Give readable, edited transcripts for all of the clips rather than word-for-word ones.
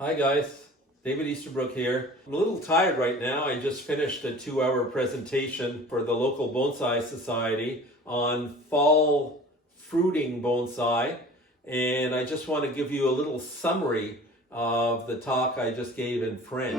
Hi guys, David Easterbrook here. I'm a little tired right now. I just finished a 2-hour presentation for the local Bonsai Society on fall fruiting bonsai, and I just want to give you a little summary of the talk I just gave in French.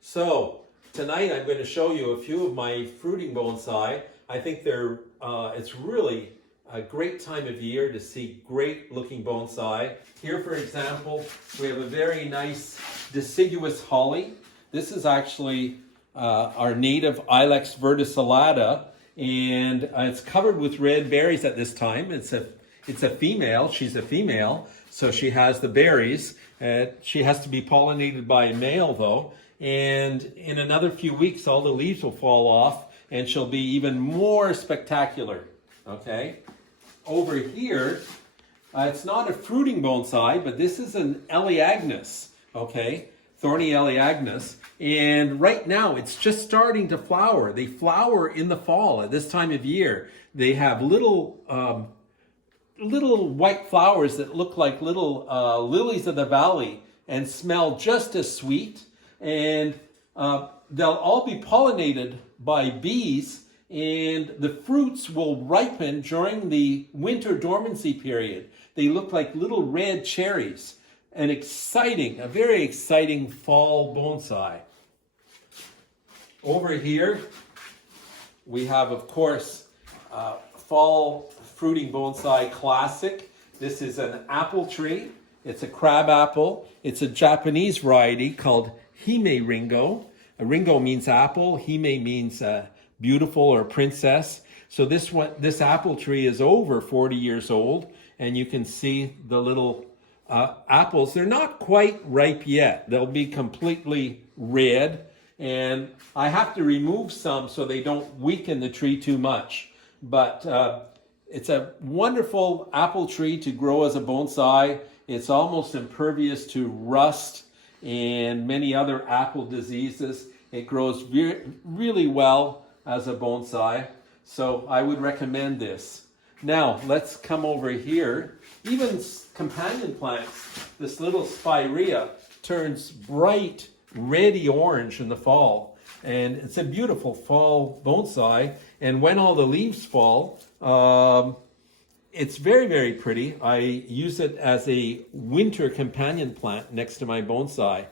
So tonight I'm going to show you a few of my fruiting bonsai. I think it's really a great time of year to see great looking bonsai. Here, for example, we have a very nice deciduous holly. This is actually our native Ilex verticellata, and it's covered with red berries at this time. It's a female. She's a female, so she has the berries. She has to be pollinated by a male, though. And in another few weeks, all the leaves will fall off, and she'll be even more spectacular. Okay. Over here, it's not a fruiting bonsai, but this is an elliagnus. Okay. Thorny elliagnus. And right now, it's just starting to flower. They flower in the fall at this time of year. They have little white flowers that look like little lilies of the valley and smell just as sweet. And they'll all be pollinated by bees, and the fruits will ripen during the winter dormancy period. They look like little red cherries. A very exciting fall bonsai. Over here, we have, of course, fall fruiting bonsai classic. This is an apple tree. It's a crab apple. It's a Japanese variety called Hime Ringo. Ringo means apple. Hime means beautiful or princess. So this apple tree is over 40 years old, and you can see the little apples. They're not quite ripe yet. They'll be completely red, and I have to remove some so they don't weaken the tree too much. But it's a wonderful apple tree to grow as a bonsai. It's almost impervious to rust and many other apple diseases. It grows really well as a bonsai, so I would recommend this. Now, let's come over here. Even companion plants, this little Spirea turns bright reddy orange in the fall, and it's a beautiful fall bonsai. And when all the leaves fall, it's very, very pretty. I use it as a winter companion plant next to my bonsai.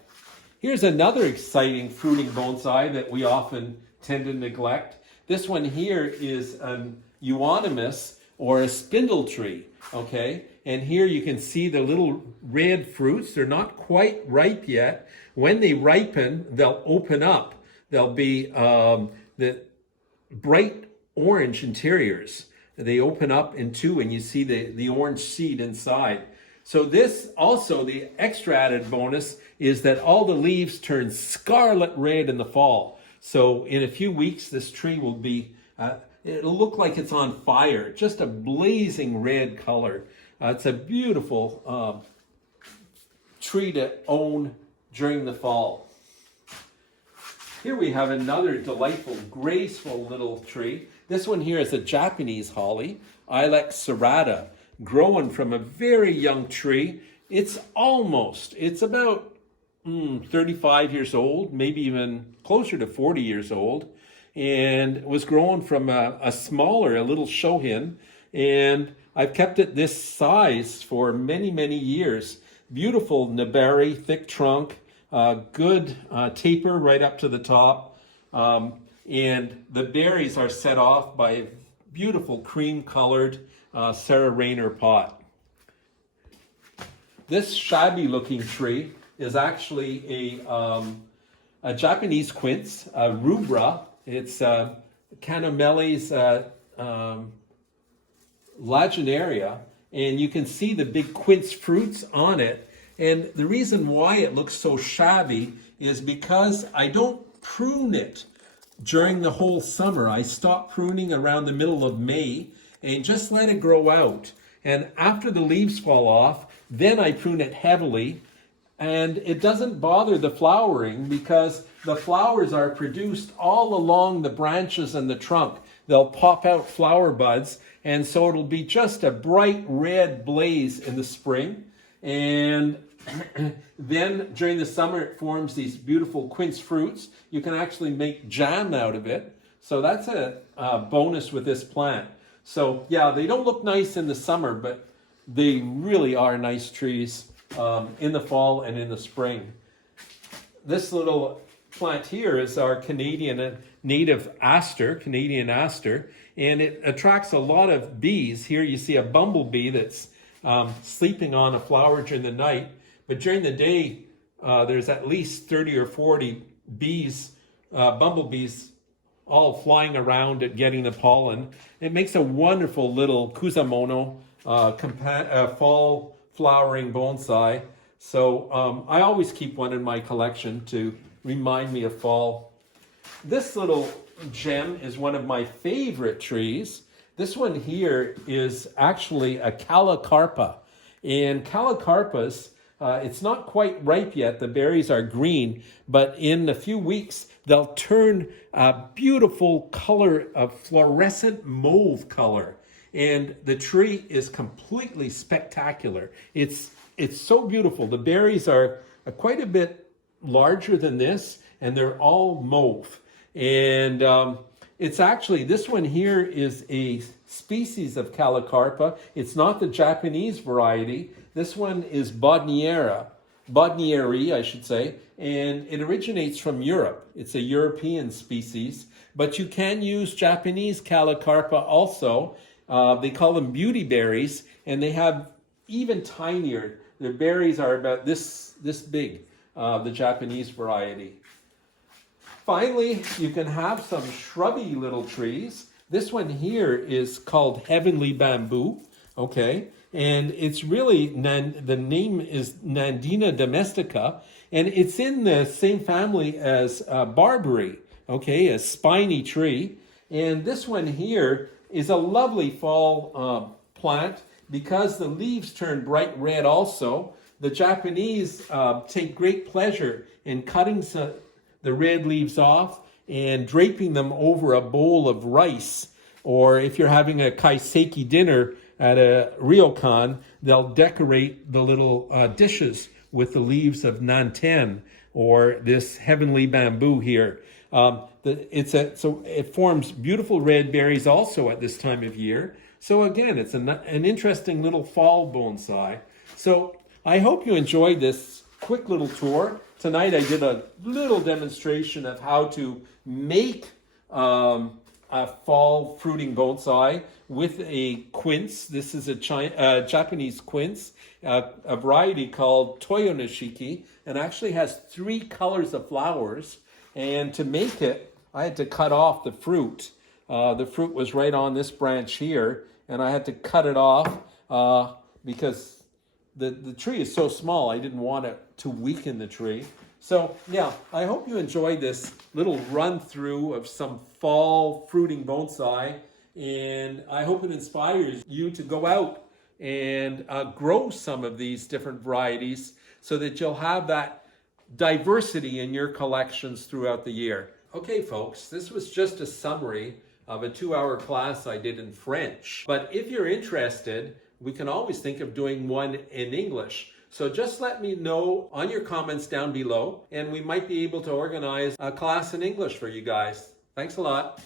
Here's another exciting fruiting bonsai that we often tend to neglect. This one here is an Euonymus, or a spindle tree, okay? And here you can see the little red fruits. They're not quite ripe yet. When they ripen, they'll open up. They'll be the bright orange interiors. They open up in two, and you see the orange seed inside. So this also, the extra added bonus is that all the leaves turn scarlet red in the fall. So in a few weeks, this tree will be, it'll look like it's on fire, just a blazing red color. It's a beautiful tree to own during the fall. Here we have another delightful, graceful little tree. This one here is a Japanese holly, Ilex serrata, growing from a very young tree. It's about 35 years old, maybe even closer to 40 years old, and was grown from a little shohin, and I've kept it this size for many, many years. Beautiful nebari, thick trunk, good taper right up to the top. And the berries are set off by a beautiful cream-colored Sarah Rayner pot. This shabby-looking tree is actually a Japanese quince, rubra. It's Canameles lagenaria, and you can see the big quince fruits on it. And the reason why it looks so shabby is because I don't prune it during the whole summer. I stop pruning around the middle of May and just let it grow out. And after the leaves fall off, then I prune it heavily And it doesn't bother the flowering because the flowers are produced all along the branches and the trunk. They'll pop out flower buds, and so it'll be just a bright red blaze in the spring. And then during the summer, it forms these beautiful quince fruits. You can actually make jam out of it. So that's a bonus with this plant. So yeah, they don't look nice in the summer, but they really are nice trees in the fall and in the spring. This little plant here is our Canadian native Aster, Canadian Aster, and it attracts a lot of bees. Here you see a bumblebee that's sleeping on a flower during the night, but during the day there's at least 30 or 40 bees, bumblebees, all flying around at getting the pollen. It makes a wonderful little kusamono fall flowering bonsai. So I always keep one in my collection to remind me of fall. This little gem is one of my favorite trees. This one here is actually a Calacarpa. And Calacarpas, it's not quite ripe yet. The berries are green, but in a few weeks, they'll turn a beautiful color of fluorescent mauve color. And the tree is completely spectacular. It's so beautiful. The berries are quite a bit larger than this, and they're all mauve. And it's actually, this one here is a species of Calacarpa. It's not the Japanese variety. This one is Bodnieri, I should say, and it originates from Europe. It's a European species, but you can use Japanese Calacarpa also. They call them beauty berries, and they have even tinier. Their berries are about this big, the Japanese variety. Finally, you can have some shrubby little trees. This one here is called Heavenly Bamboo, okay? And it's really, the name is Nandina domestica, and it's in the same family as barberry, okay, a spiny tree. And this one here is a lovely fall plant because the leaves turn bright red also. The Japanese take great pleasure in cutting the red leaves off and draping them over a bowl of rice. Or if you're having a kaiseki dinner at a ryokan, they'll decorate the little dishes with the leaves of nanten or this heavenly bamboo here. So it forms beautiful red berries also at this time of year. So again, it's an interesting little fall bonsai. So I hope you enjoyed this quick little tour. Tonight I did a little demonstration of how to make a fall fruiting bonsai with a quince. This is a Japanese quince, a variety called Toyonashiki, and actually has 3 colors of flowers. And to make it, I had to cut off the fruit. The fruit was right on this branch here, and I had to cut it off because the tree is so small, I didn't want it to weaken the tree. So yeah, I hope you enjoyed this little run through of some fall fruiting bonsai, and I hope it inspires you to go out and grow some of these different varieties so that you'll have that diversity in your collections throughout the year. Okay folks, this was just a summary of a 2-hour class I did in French. But if you're interested, we can always think of doing one in English. So just let me know on your comments down below, and we might be able to organize a class in English for you guys. Thanks a lot.